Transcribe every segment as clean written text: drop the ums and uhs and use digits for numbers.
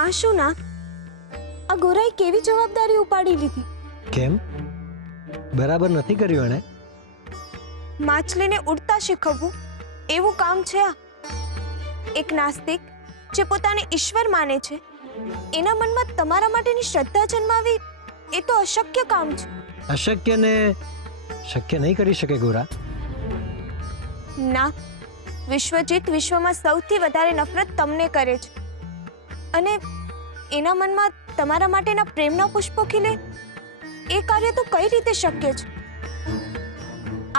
આ શું ના? આ ગોરાએ કેવી જવાબદારી ઉપાડી લીધી? કેમ? બરાબર નથી કર્યું એણે? માછલીને ઉડતા શીખવવું એવું કામ છે આ? એક નાસ્તિક જે પોતાને ઈશ્વર માને છે એના મનમાં તમારા માટેની શ્રદ્ધા જન્માવી એ તો અશક્ય કામ છે. અશક્યને શક્ય નહીં કરી શકે ગોરા. ના, વિશ્વજીત વિશ્વમાં સૌથી વધારે નફરત તમને કરે છે અને એના મનમાં તમારા માટેના પ્રેમના પુષ્પો ખીલે એ કાર્ય તો કઈ રીતે શક્ય છે?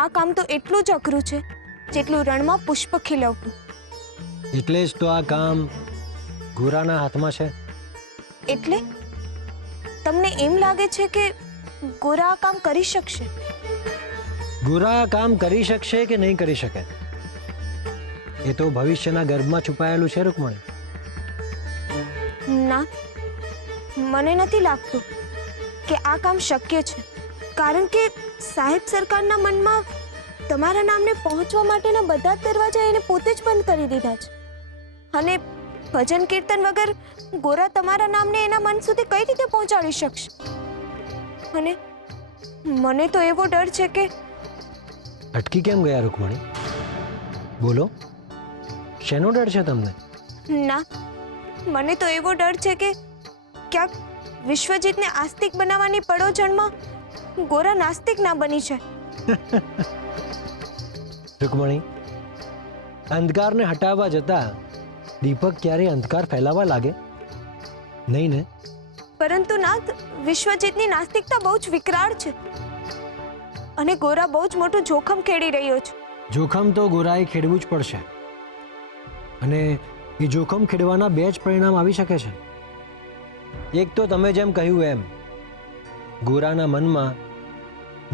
આ કામ તો એટલું જ અઘરું છે જેટલું રણમાં પુષ્પ ખીલવવું. એટલે જ તો આ કામ ગોરાના હાથમાં છે. એટલે તમને એમ લાગે છે કે ગોરા આ કામ કરી શકશે? ગોરા આ કામ કરી શકશે કે નહીં કરી શકે એ તો ભવિષ્યના ગર્ભમાં છુપાયેલું છે રૂકમણી. ના, મને નથી લાગતું કે આ કામ શક્ય છે, કારણ કે સાહેબ સરકારના મનમાં તમારા નામને પહોંચવા માટેના બધા જ દરવાજા એને પોતે જ બંધ કરી દીધા છે અને ભજન કીર્તન વગર ગોરા તમારા નામને એના મન સુધી કઈ રીતે પહોંચાડી શકશે? અને મને તો એવો ડર છે કે... અટકી કેમ ગયા રૂકમણી? બોલો, શેનો ડર છે તમને? ના, મને તો એવો ડર છે કે ક્યાંક વિશ્વજીતને આસ્તિક બનાવવાની પડોજણમાં ગોરા નાસ્તિક ના બની છે. રૂકમણી, અંધકારને હટાવવા જતા દીપક ક્યારેય અંધકાર ફેલાવા લાગે નહીં ને? પરંતુ નાથ, વિશ્વજીતની નાસ્તિકતા બહુ જ વિકરાળ છે અને ગોરા બહુ જ મોટું જોખમ ખેડી રહ્યો છે. જોખમ તો ગોરાએ ખેડવું જ પડશે અને એ જોખમ ખેડવાના બે જ પરિણામ આવી શકે છે. એક તો તમે જેમ કહ્યું એમ ગોરાના મનમાં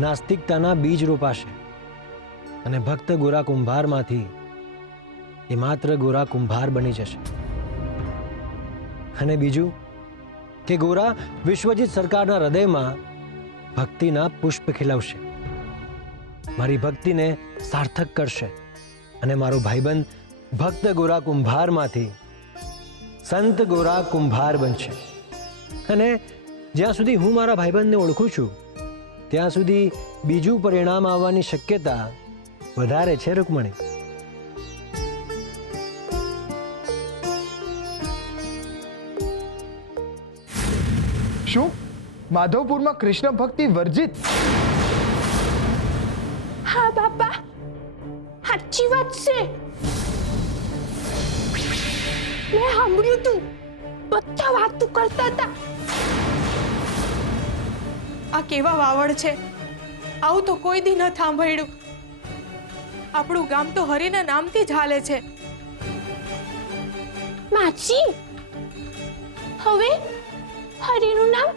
નાસ્તિકતાના બીજ રોપાશે અને ભક્ત ગોરા કુંભારમાંથી એ માત્ર ગોરા કુંભાર બની જશે. અને બીજું કે ગોરા વિશ્વજીત સરકારના હૃદયમાં ભક્તિના પુષ્પ ખીલવશે, મારી ભક્તિને સાર્થક કરશે અને મારો ભાઈબંધ ભક્ત ગોરા કુંભારમાંથી સંત ગોરા કુંભાર બનશે. અને જ્યાં સુધી હું મારા ભાઈબંધને ઓળખું છું ત્યાં સુધી બીજું પરિણામ આવવાની શક્યતા વધારે છે રૂકમણી. શું માધવપુરમાં કૃષ્ણ ભક્તિ વર્જિત? હા બાપા, સાચી વાત છે. મેં સાંભળ્યું તું, બધા વાતો કરતા હતા. આ કેવા વાવડ છે! આવું તો કોઈ દી ન સાંભળ્યું. આપણું ગામ તો હરિના નામથી જ હાલે છે. માસી, હવે હરિનું નામ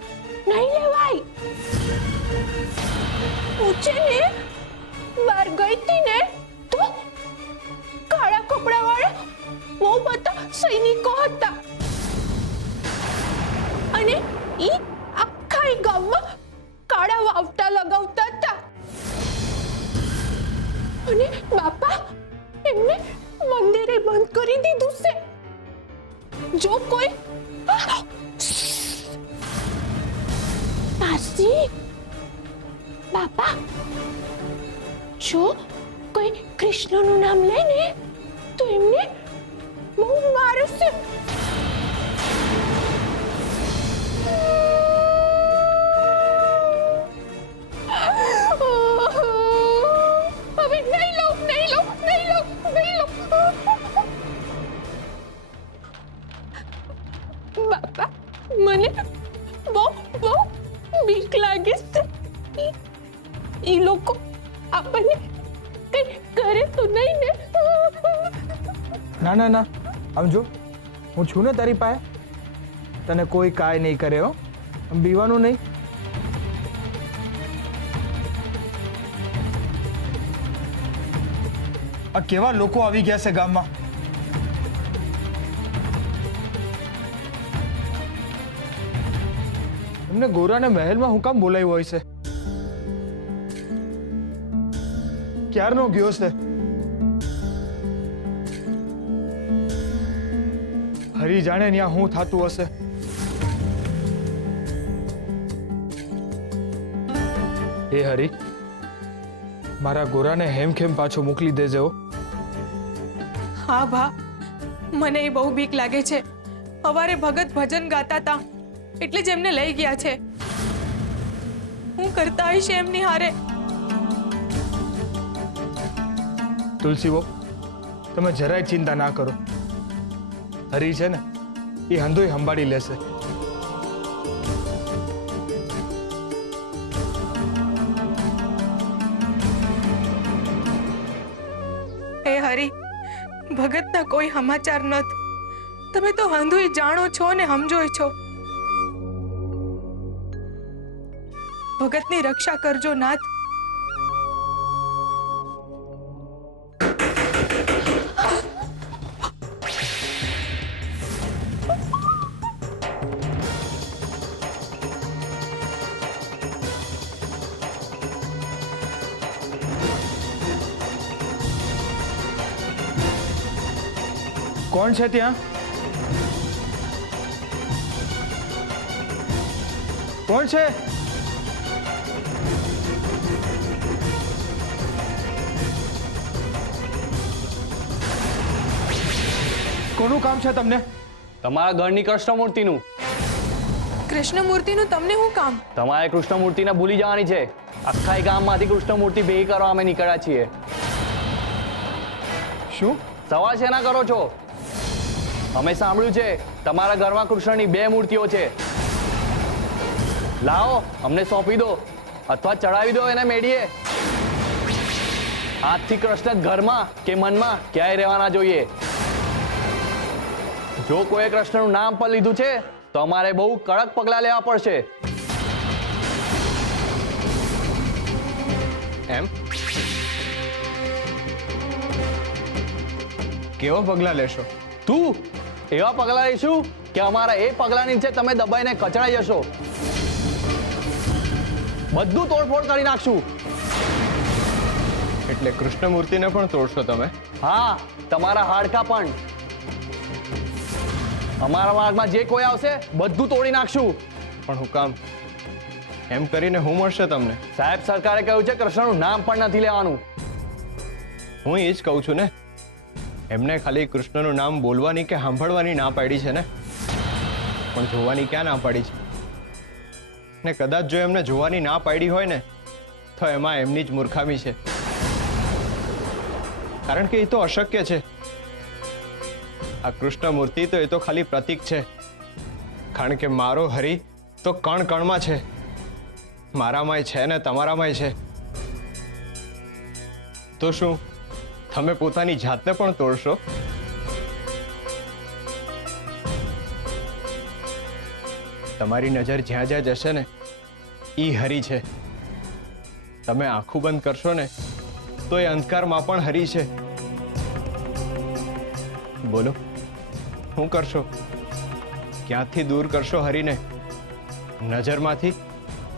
નહીં લેવાય. પૂછે ને બહાર ગઈ હતી ને તો કાળા કપડા વાળા બહુ બધા સૈનિકો હતા અને ઈ આખા ગામમાં કાળા વાવટા લગાવતા હતા અને બાપા એમને મંદિરે બંધ કરી દીધું છે. જો કોઈ માસી, બાપા, જો કોઈ કૃષ્ણનું નામ લે ને તો એમને બહુ મારશે. હવે નહીં લો, નહીં લો, નહીં લો, નહીં લો. બાપા, મને બહુ બહુ બીક લાગે છે. ઈ લોકો આપણને કઈ કરે તો નહીં ને? ના ના ના, આમ જો, હું છું ને તારી પાસે, તને કોઈ કાંઈ નહીં કરે હો. બીવાનું નહીં. આ કેવા લોકો આવી ગયા છે ગામમાં! એમને ગોરાને મહેલમાં હું કામ બોલાવ્યો હોય છે? ક્યારનો ગયો છે? હરી જાણે ત્યાં શું થતું હશે. એ હરી, મારા ગોરાને હેમખેમ પાછો મોકલી દેજે હો. હા ભા, મને એ બહુ બીક લાગે છે. સવારે ભગત ભજન ગાતા હતા એટલે જ એમને લઈ ગયા છે. હું કરતા આવીશ એમની હારે. તુલસી બહુ, તમે જરાય ચિંતા ના કરો. હરી છે ને એ હંધોય સંભાળી લેશે. હે હરી, ભગતના કોઈ સમાચાર નથી. તમે તો હંધુય જાણો છો ને સમજોય છો. ભગતની રક્ષા કરજો નાથ. કોણ છે ત્યાં? કોણ છે? કોનું કામ છે તમને? તમારા ઘરની કૃષ્ણમૂર્તિનું. કૃષ્ણમૂર્તિનું તમને શું કામ? તમારે કૃષ્ણમૂર્તિને ભૂલી જવાની છે. આખા ગામમાંથી કૃષ્ણમૂર્તિ ભેગી કરવા અમે નીકળ્યા છીએ. શું સવાલ શેના કરો છો? અમે સાંભળ્યું છે તમારા ઘરમાં કૃષ્ણની 2 મૂર્તિઓ છે. લાવો, અમને સોંપી દો અથવા ચડાવી દો એને મેડીએ. આજથી કૃષ્ણ ઘરમાં કે મનમાં ક્યાંય રહેવાના જોઈએ. જો કોઈ કૃષ્ણનું નામ પણ લીધું છે તો અમારે બહુ કડક પગલાં લેવા પડશે. એમ કેવા પગલાં લેશો? તું એવા પગલાં લઈશું કે અમારા એ પગલાં નીચે તમે દબાઈને કચડાઈ જશો. બધું તોડફોડ કરી નાખશું. એટલે કૃષ્ણમૂર્તિને પણ તોડશો તમે? હા, તમારા હાડકા પણ. અમારા માર્ગમાં જે કોઈ આવશે બધું તોડી નાખશું. પણ હું કામ? એમ કરીને હું મળશે તમને? સાહેબ સરકારે કહ્યું છે કૃષ્ણનું નામ પણ નથી લેવાનું. હું એ જ કહું છું ને, એમને ખાલી કૃષ્ણનું નામ બોલવાની કે સાંભળવાની ના પાડી છે ને, પણ જોવાની ક્યાં ના પાડી છે? ને કદાચ જો એમને જોવાની ના પાડી હોય ને તો એમાં એમની જ મૂર્ખામી છે. કારણ કે એ તો અશક્ય છે. આ કૃષ્ણમૂર્તિ તો એ તો ખાલી પ્રતીક છે. કારણ કે મારો હરી તો કણ કણમાં છે. મારામાંય છે ને તમારામાંય છે. તો શું તમે પોતાની જાતને પણ તોડશો? તમારી નજર જ્યાં જ્યાં જશે ને ઈ હરી છે. તમે આંખું બંધ કરશો ને તો એ અંધકારમાં પણ હરી છે. બોલો, શું કરશો? ક્યાંથી દૂર કરશો હરીને? નજરમાંથી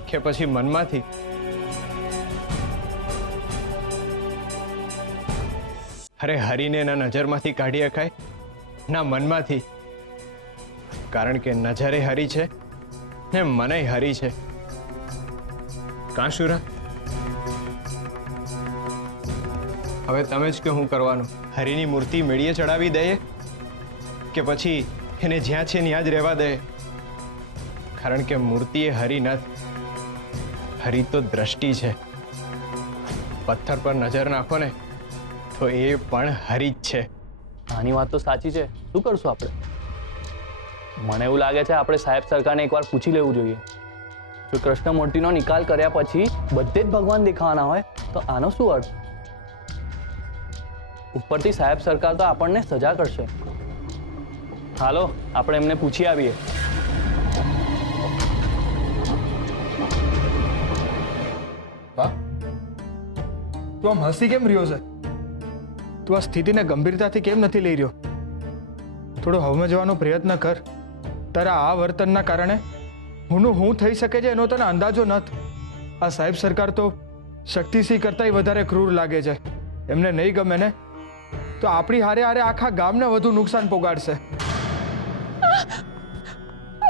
કે પછી મનમાંથી? અરે હરીને ના નજરમાંથી કાઢી શકાય ના મનમાંથી. કારણ કે નજરે હરી છે ને મને હરી છે. કાશુરા, હવે તમે જ કે હું કરવાનું? હરીની મૂર્તિ મેળીએ ચડાવી દઈએ કે પછી એને જ્યાં છે ત્યાં જ રહેવા દઈએ? કારણ કે મૂર્તિ એ હરી નથી. હરી તો દ્રષ્ટિ છે. પથ્થર પર નજર નાખો ને તો એ પણ હરી જ છે. આની વાત તો સાચી છે. શું કરશું આપણે? મને એવું લાગે છે આપણે સાહેબ સરકારને એકવાર પૂછી લેવું જોઈએ. જો કૃષ્ણમૂર્તિનો નિકાલ કર્યા પછી બધે જ ભગવાન દેખાવાના હોય તો આનો શું અર્થ? ઉપરથી સાહેબ સરકાર તો આપણને સજા કરશે. હાલો, આપણે એમને પૂછી આવીએ. વાહ, તું આમ હસી કેમ રહ્યો છે? તું આ સ્થિતિને ગંભીરતાથી કેમ નથી લઈ રહ્યો? થોડો સમજવાનો પ્રયત્ન કર. તારા આ વર્તનના કારણે હું થઈ શકે છે એનો તને અંદાજો નથી. આ સાહેબ સરકાર તો શક્તિસિંહ કરતાંય વધારે ક્રૂર લાગે છે. એમને નહીં ગમે ને તો આપણી હારે હારે આખા ગામને વધુ નુકસાન પોગાડશે.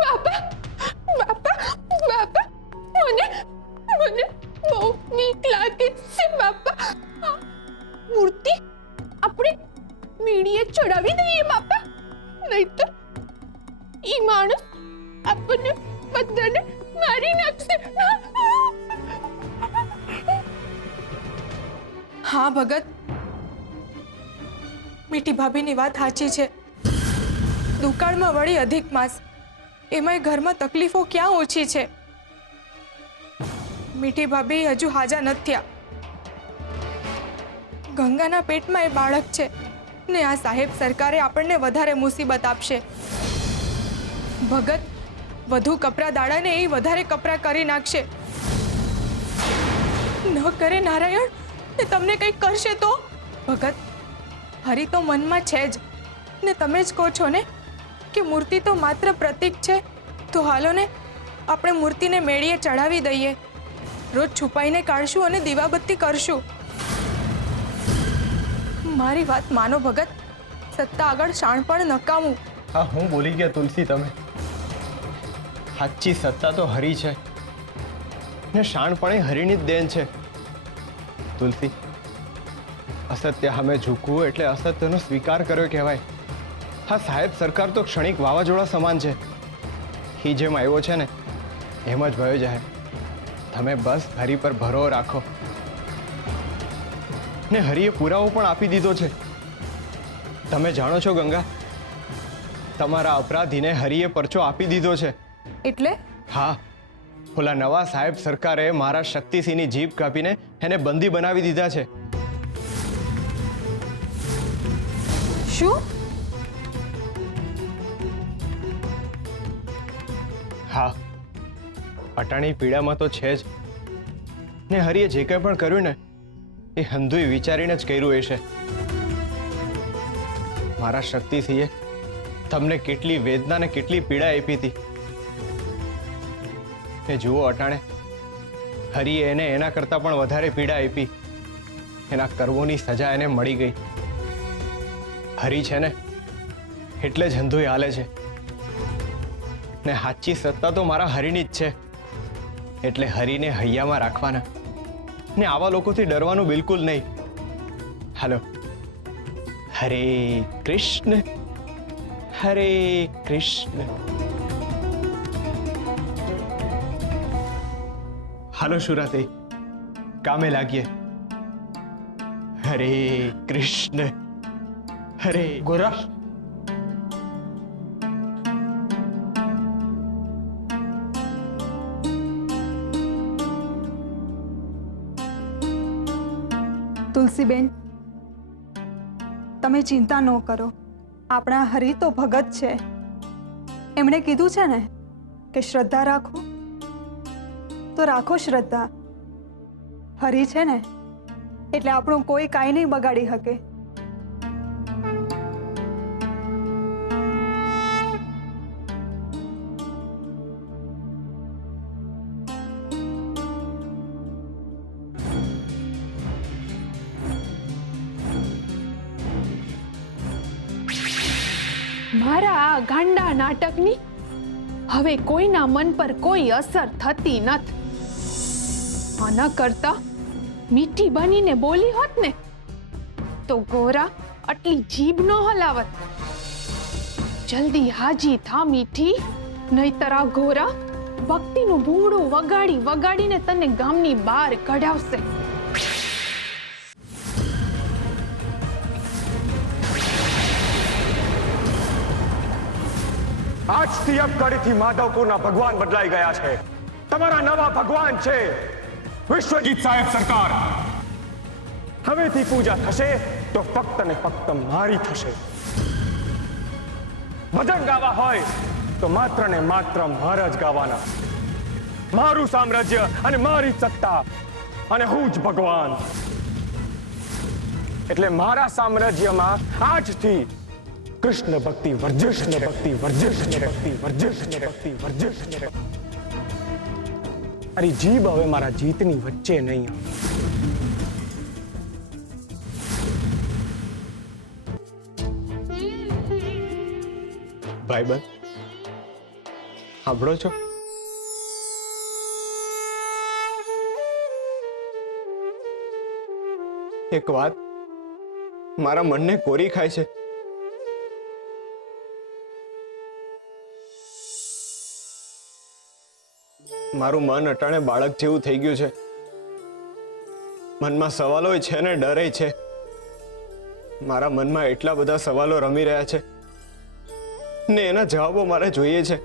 બાપા બાપા બાપા મને મને બહુ બીક લાગે છે બાપા આ મૂર્તિ આપણે મીડીએ ચડાવી દઈએ બાપા, નહીતર ઈ માણસ આપણને બધાને મારી નાખશે. હા ભગત, મીઠી ભાભીની વાત સાચી છે. દુકાળમાં વળી અધિક માસ, એમાંય ઘરમાં તકલીફો ક્યાં ઓછી છે. મીઠી ભાભી હજુ હાજા નથી થયા. ગંગાના પેટમાં એ બાળક છે ને આ સાહેબ સરકારે આપણને વધારે મુસીબત આપશે. ભગત વધુ કપરા દાડાને એ વધારે કપરા કરી નાખશે. ન કરે નારાયણ, ને તમને કંઈક કરશે તો? ભગત, હરી તો મનમાં છે જ ને તમે જ કહો છો ને કે મૂર્તિ તો માત્ર પ્રતીક છે. તો હાલો ને આપણે મૂર્તિને મેળીએ ચડાવી દઈએ. રોજ છુપાઈને કાઢશું અને દીવાબત્તી કરશું. મારી વાત માનો ભગત, સત્તા આગળ શાણપણ નકામું. હા, હું બોલી ગયા તુલસી. તમે સાચી સત્તા તો હરી છે ને શાણપણે હરીની જ દેન છે. તુલસી, અસત્ય સામે ઝૂકવું એટલે અસત્યનો સ્વીકાર કર્યો કહેવાય. હા, સાહેબ સરકાર તો ક્ષણિક વાવાઝોડા સમાન છે. એ જેમ આવ્યો છે ને એમ જ ભયો જાય. તમે બસ હરી પર ભરો રાખો. ને હરીએ પુરાવો પણ આપી દીધો છે. તમે જાણો છો ગંગા, તમારા અપરાધીને હરીએ પરચો આપી દીધો છે. એટલે હા, ઓલા નવા સાહેબ સરકારે મારા શક્તિસિંહની જીભ કાપીને એને બંદી બનાવી દીધા છે. શું? હા, અટાણી પીડામાં તો છે જ. ને હરીએ જે કંઈ પણ કર્યું ને એ હંધુય વિચારીને જ કર્યું હશે. મારા શક્તિસિંહે તમને કેટલી વેદના ને કેટલી પીડા આપી હતી. ને જુઓ અટાણે, હરીએ એને એના કરતાં પણ વધારે પીડા આપી. એના કર્મોની સજા એને મળી ગઈ. હરી છે ને એટલે જ હંધુય હાલે છે. ને સાચી સત્તા તો મારા હરીની જ છે. એટલે હરીને હૈયામાં રાખવાના ને આવા લોકોથી ડરવાનું બિલકુલ નહીં. હાલો, હરે કૃષ્ણ હરે કૃષ્ણ. હાલો શુરાતે, કામે લાગીએ. હરે કૃષ્ણ હરે ગોરા, તુલસીબેન, તમે ચિંતા ન કરો. આપણા હરી તો ભગત છે. એમણે કીધું છે ને કે શ્રદ્ધા રાખો તો રાખો શ્રદ્ધા. હરી છે ને એટલે આપણું કોઈ કાંઈ નહીં બગાડી શકે. મારા આ ગાંડા નાટકની હવે કોઈના મન પર કોઈ અસર થતી નથી. આના કરતા મીઠી બનીને બોલી હોત ને તો ગોરા આટલી જીભ ન હલાવત. જલ્દી હાજી થા મીઠી, નહીતર આ ગોરા ભક્તિનું ભૂંગળું વગાડી વગાડીને તને ગામની બહાર કઢાવશે. આજથી અબકડીથી માધવપુરના ભગવાન બદલાઈ ગયા છે. તમારા નવા ભગવાન છે વિશ્વજીત સાહેબ સરકાર. હવેથી પૂજા થશે તો ફક્ત ને ફક્ત મારી થશે. ભજન ગાવા હોય તો માત્ર ને માત્ર મારા જ ગાવાના. મારું સામ્રાજ્ય અને મારી સત્તા અને હું જ ભગવાન. એટલે મારા સામ્રાજ્યમાં આજથી કૃષ્ણ ભક્તિ વર્જિશ, ભક્તિ વર્જિશ, ભક્તિ વર્જિશ, ભક્તિ વર્જિશ. મારી જીભ હવે મારા જીતની વચ્ચે નહીં આવે. ભાઈબંધ, સાંભળો છો? એક વાત મારા મનને કોરી ખાય છે. મારું મન અટાણે બાળક જેવું થઈ ગયું છે. મનમાં સવાલો છે ને ડરે છે. મારા મનમાં એટલા બધા સવાલો રમી રહ્યા છે ને એના જવાબો મારે જોઈએ છે.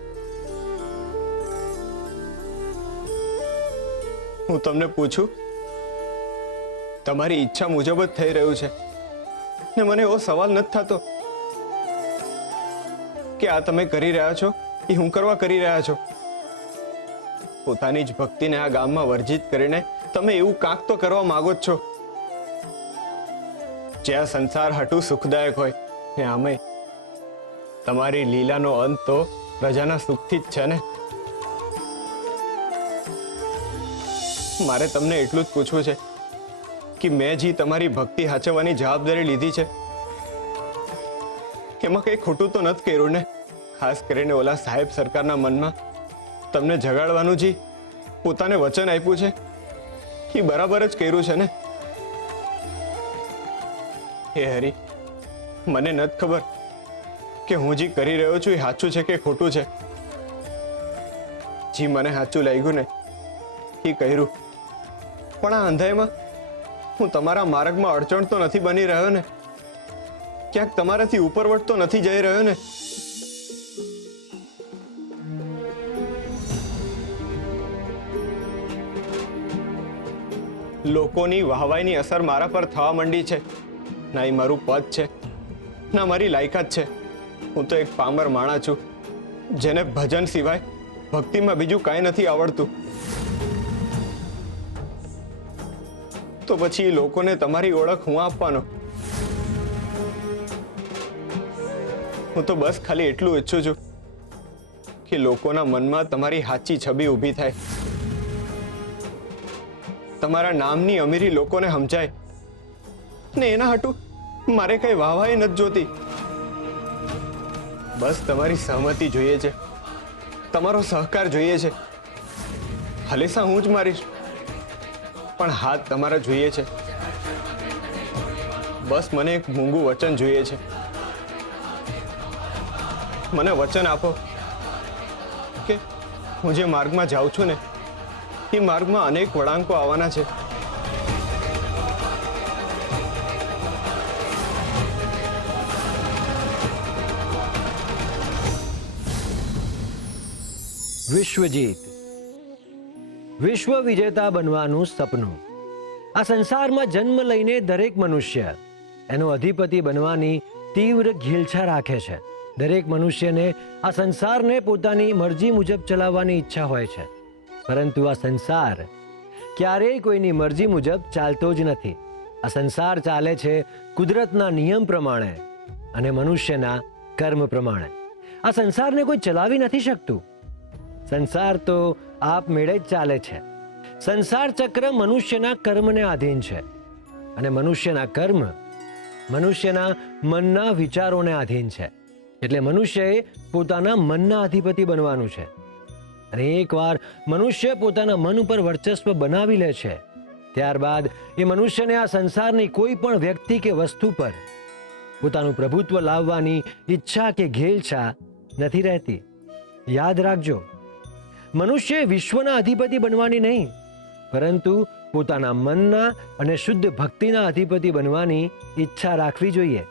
હું તમને પૂછું, તમારી ઈચ્છા મુજબ જ થઈ રહ્યું છે ને મને એવો સવાલ નથી થતો કે આ તમે કરી રહ્યા છો એ હું કરવા કરી રહ્યા છો. પોતાની જ ભક્તિને આ ગામમાં વર્જિત કરીને તમે એવું કાંક તો કરવા માંગો જ છો જે આ સંસાર હાટું સુખદાયક હોય. ને આમે તમારી લીલાનો અંત તો પ્રજાના સુખથી જ છે ને. મારે તમને એટલું જ પૂછવું છે કે મેં જે તમારી ભક્તિ હાચવવાની જવાબદારી લીધી છે એમાં કંઈ ખોટું તો નથી કર્યું ને? ખાસ કરીને ઓલા સાહેબ સરકારના મનમાં તમને જગાડવાનું જે પોતાને વચન આપ્યું છે એ બરાબર જ કર્યું છે ને? હે હરી, મને નથી ખબર કે હું જે કરી રહ્યો છું એ સાચું છે કે ખોટું છે. જી મને સાચું લાગ્યું ને એ કર્યું, પણ આ અંધાઈમાં હું તમારા માર્ગમાં અડચણ તો નથી બની રહ્યો ને? ક્યાંક તમારાથી ઉપરવટ તો નથી જઈ રહ્યો ને? લોકોની વાહવાઈની અસર મારા પર થવા માંડી છે. ના એ મારું પદ છે ના મારી લાયકાત છે. હું તો એક પામર માણસ છું જેને ભજન સિવાય ભક્તિમાં બીજું કાંઈ નથી આવડતું. તો પછી લોકોને તમારી ઓળખ હું આપવાનો? હું તો બસ ખાલી એટલું ઈચ્છું છું કે લોકોના મનમાં તમારી સાચી છબી ઊભી થાય. તમારા નામની અમીરી લોકોને સમજાય ને એના હાટું મારે કઈ વાહવાઈ નથી જોતી. બસ તમારી સહમતિ જોઈએ છે, તમારો સહકાર જોઈએ છે. હલેસા હું જ મારીશ, પણ હાથ તમારા જોઈએ છે. બસ મને એક મૂંગું વચન જોઈએ છે. મને વચન આપો કે હું જે માર્ગમાં જાઉં છું ને એ માર્ગમાં અનેક વળાંકો આવવાના છે. વિશ્વજીત, વિશ્વ વિજેતા બનવાનું સપનું. આ સંસારમાં જન્મ લઈને દરેક મનુષ્ય એનો અધિપતિ બનવાની તીવ્ર ઘેલછા રાખે છે. દરેક મનુષ્યને આ સંસારને પોતાની મરજી મુજબ ચલાવવાની ઈચ્છા હોય છે, પરંતુ આ સંસાર ક્યારેય કોઈની મરજી મુજબ ચાલતો જ નથી. આ સંસાર ચાલે છે કુદરતના નિયમ પ્રમાણે અને મનુષ્યના કર્મ પ્રમાણે. આ સંસારને કોઈ ચલાવી નથી શકતું. સંસાર તો આપમેળે જ ચાલે છે. સંસાર ચક્ર મનુષ્યના કર્મને આધીન છે અને મનુષ્યના કર્મ મનુષ્યના મનના વિચારોને આધીન છે. એટલે મનુષ્યએ પોતાના મનના અધિપતિ બનવાનું છે. અને એકવાર મનુષ્ય પોતાના મન ઉપર વર્ચસ્વ બનાવી લે છે ત્યારબાદ એ મનુષ્યને આ સંસારની કોઈ પણ વ્યક્તિ કે વસ્તુ પર પોતાનું પ્રભુત્વ લાવવાની ઈચ્છા કે ઘેલછા નથી રહેતી. યાદ રાખજો, મનુષ્યએ વિશ્વના અધિપતિ બનવાની નહીં, પરંતુ પોતાના મનના અને શુદ્ધ ભક્તિના અધિપતિ બનવાની ઈચ્છા રાખવી જોઈએ.